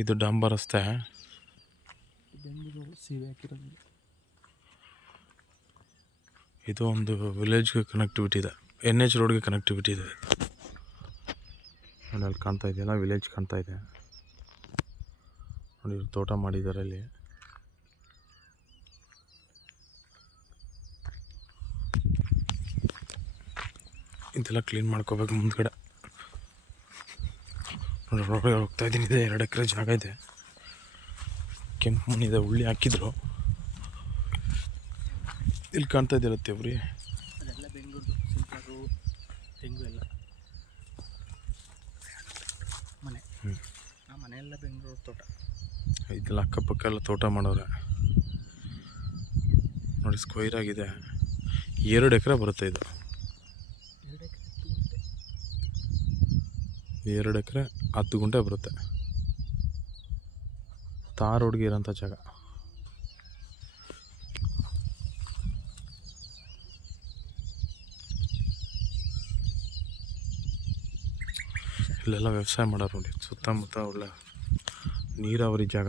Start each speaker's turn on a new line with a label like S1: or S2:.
S1: ಇದು ಡಾಂಬರ್ ರಸ್ತೆ. ಇದು ಒಂದು ವಿಲೇಜ್ಗೆ ಕನೆಕ್ಟಿವಿಟಿ ಇದೆ. ಎನ್ ಎಚ್ ರೋಡ್ಗೆ ಕನೆಕ್ಟಿವಿಟಿ ಇದೆ. ಅಲ್ಲಿ ಕಾಣ್ತಾ ಇದೆಯಲ್ಲ ವಿಲೇಜ್ ಕಾಣ್ತಾ ಇದೆ. ನೋಡಿ ತೋಟ ಮಾಡಿದ್ದಾರೆ ಅಲ್ಲಿ. ಇದೆಲ್ಲ ಕ್ಲೀನ್ ಮಾಡ್ಕೋಬೇಕು ಮುಂದ್ಗಡೆ. ನೋಡಿ ಹೋಗ್ತಾ ಇದ್ದೀನಿ. ಇದೆ ಎರಡು ಎಕರೆ ಜಾಗ ಇದೆ. ಕೆಂಪು ಮಣ್ಣಿದೆ ಉಳ್ಳಿ ಹಾಕಿದ್ರು. ಇಲ್ಲಿ ಕಾಣ್ತಾ ತೆವ್ರಿ
S2: ಬೆಂಗಳೂರು ಸಿಂಪರು ತೆಂಗು ಎಲ್ಲ. ಮನೆ. ಆ ಮನೆಯೆಲ್ಲ ಬೆಂಗಳೂರು ತೋಟ.
S1: ಇದೆಲ್ಲ ಅಕ್ಕಪಕ್ಕ ಎಲ್ಲ ತೋಟ ಮಾಡೋರೆ. ನೋಡಿ ಸ್ಕ್ವೈರ್ ಆಗಿದೆ. ಎರಡು ಎಕರೆ ಬರುತ್ತೆ ಇದು
S2: ಎರಡು ಎಕರೆ ಹತ್ತು ಗುಂಟೆ
S1: ಎರಡು ಎಕರೆ ಹತ್ತು ಗುಂಟೆ ಬರುತ್ತೆ. ತಾರ್ ರೋಡ್ಗೆ ಇರೋಂಥ ಜಾಗ. ಇಲ್ಲೆಲ್ಲ ವ್ಯವಸಾಯ ಮಾಡೋರು ನೋಡಿ. ಸುತ್ತಮುತ್ತ ಒಳ್ಳೆ ನೀರಾವರಿ ಜಾಗ.